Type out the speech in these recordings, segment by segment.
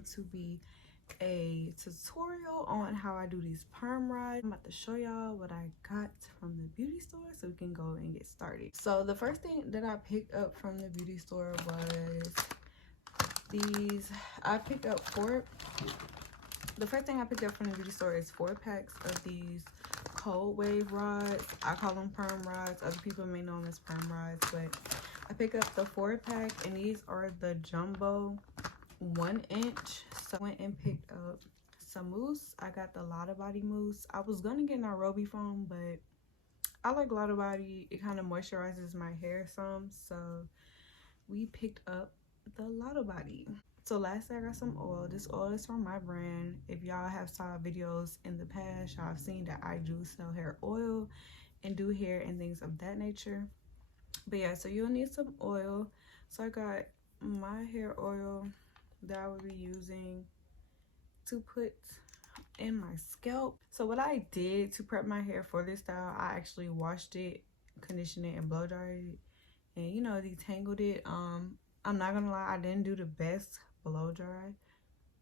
going to be a tutorial on how I do these perm rods. I'm about to show y'all what I got from the beauty store so we can go and get started. So the first thing that I picked up from the beauty store was these. I picked up the first thing I picked up from the beauty store is 4 packs of these cold wave rods. I call them perm rods. Other people may know them as perm rods, but I picked up the 4-pack, and these are the jumbo 1-inch. So I went and picked up some mousse. I got the Lotta Body mousse. I was gonna get Nairobi foam, but I like Lotta Body. It kind of moisturizes my hair some, so we picked up the Lotta Body. So lastly, I got some oil. This oil is from my brand. If y'all have saw videos in the past, y'all have seen that I do sell hair oil and do hair and things of that nature. But yeah, so you'll need some oil. So I got my hair oil that I would be using to put in my scalp. So what I did to prep my hair for this style, I actually washed it, conditioned it, and blow dried it, and you know, detangled it. I'm not gonna lie, I didn't do the best blow dry,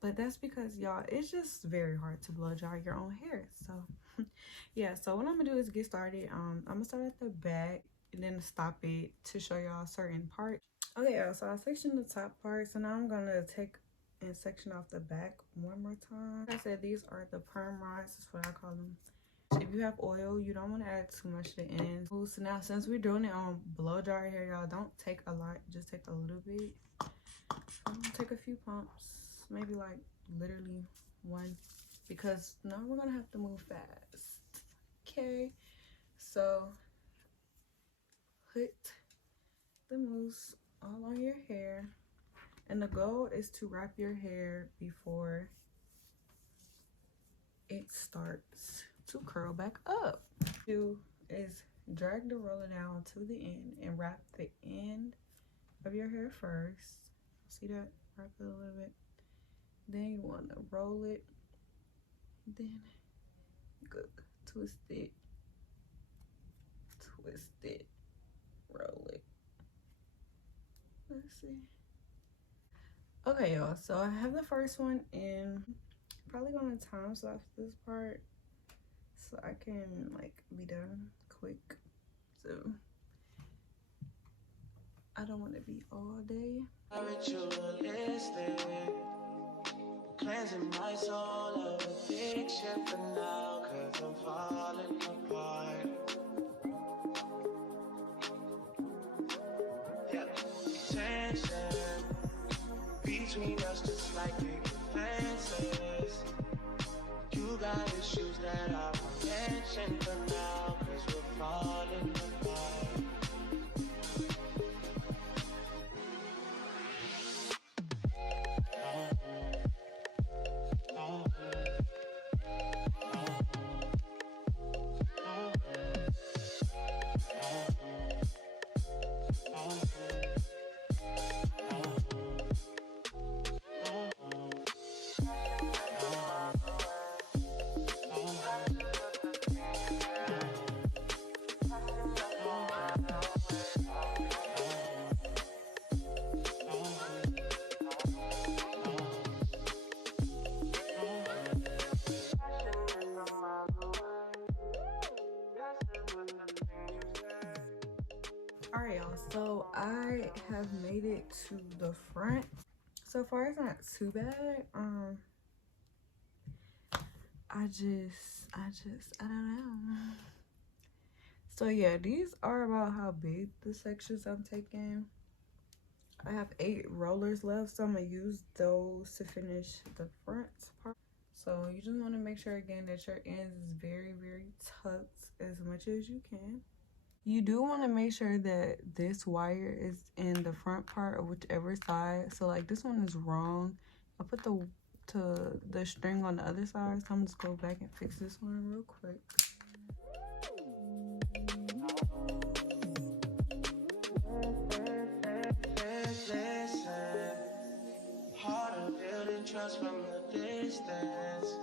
but that's because y'all, it's just very hard to blow dry your own hair. So yeah, so what I'm gonna do is get started. I'm gonna start at the back and then stop it to show y'all certain parts. Okay, y'all, so I sectioned the top part, so now I'm gonna take and section off the back one more time. Like I said, these are the perm rods, that's what I call them. If you have oil, you don't want to add too much to the ends. So now, since we're doing it on blow dry hair, y'all, don't take a lot, just take a little bit. I'm gonna take a few pumps, maybe like literally one, because now we're gonna have to move fast. Okay, so put the mousse all on your hair, and the goal is to wrap your hair before it starts to curl back up. What you do is drag the roller down to the end and wrap the end of your hair first. See that? Wrap it a little bit. Then you want to roll it. Then you go twist it, roll it. Let's see. Okay, y'all, so I have the first one in. Probably gonna time lapse this part so I can like be done quick. So I don't want to be all day. Ritualistic, cleansing my soul of addiction for now, 'cause I'm falling apart. Yeah, tension between us just like big fences. You got issues that I won't mention for now, 'cause we're falling apart. Alright, y'all, so I have made it to the front. So far, it's not too bad. I don't know. So yeah, these are about how big the sections I'm taking. I have 8 rollers left, so I'm gonna use those to finish the front part. So you just want to make sure again that your ends is very, very tucked as much as you can. You do want to make sure that this wire is in the front part of whichever side. So like this one is wrong. I put the string on the other side, so I'm just go back and fix this one real quick. Harder building trust from the distance.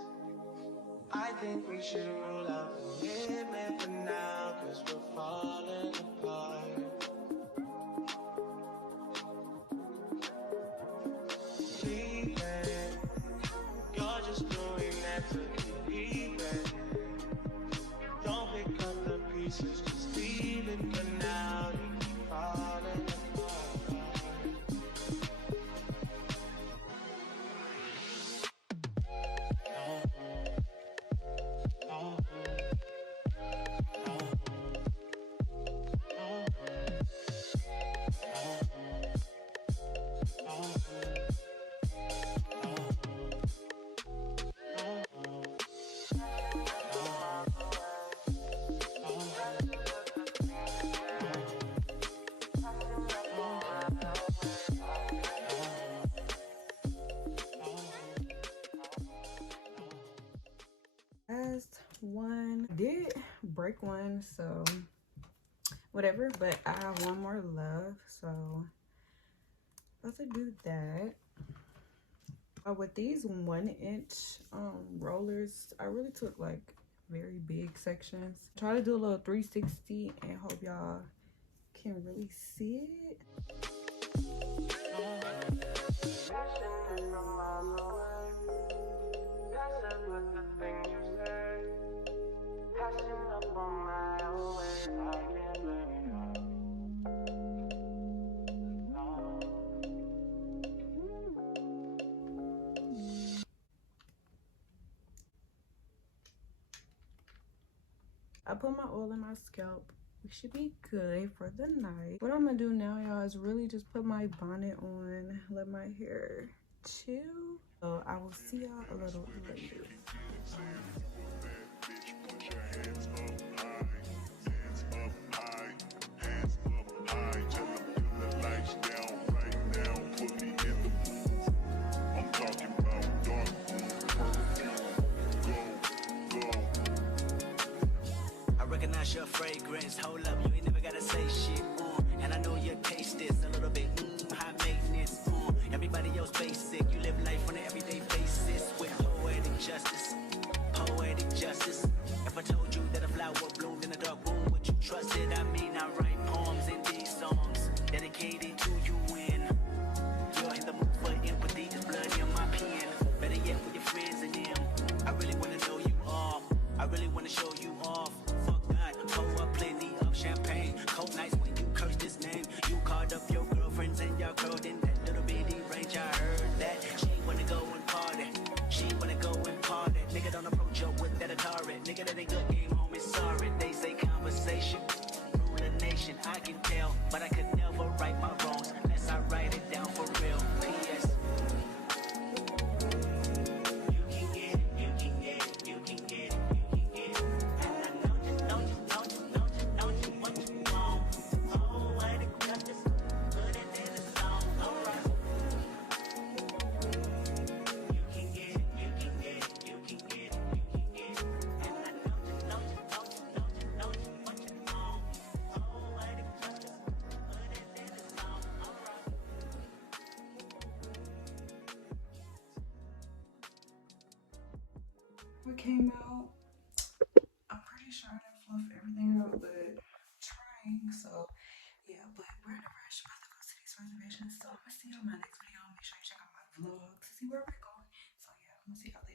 I think we should rule out commitment for now, 'cause we're falling apart. Leaving break one, so whatever. But I have one more left, so about to do that. With these 1-inch rollers, I really took like very big sections. Try to do a little 360 and hope y'all can really see it. I put my oil in my scalp. We should be good for the night. What I'm gonna do now, y'all, is really just put my bonnet on, let my hair chill. So I will see y'all a little later. Your fragrance, hold up, you ain't never gotta say shit, and I know your taste is a little bit, high maintenance, everybody else basic, you live life on an everyday basis, with poetic justice, if I told you that a flower bloomed in a dark room, would you trust it? I mean, I write poems in these songs, dedicated to you when you're in the mood for empathy, there's blood in my pen, better yet with your friends and them, I really wanna know you off, I really wanna show you off. Pour up plenty of champagne. Cold nights when you curse this name. You called up your girlfriends and y'all curled in that little bitty range. I heard that she wanna go and party. She wanna go and party. Nigga don't approach her with that Atari. Nigga that ain't good game home is sorry. They say conversation rule a nation. I can tell, but I could never right my wrongs unless I write it down for real. P.S. What came out, I'm pretty sure I didn't fluff everything out, but trying. So yeah, but we're in a rush, about to go to these reservations. So I'm gonna see y'all in my next video. Make sure you check out my vlog to see where we're going. So yeah, I'm gonna see y'all.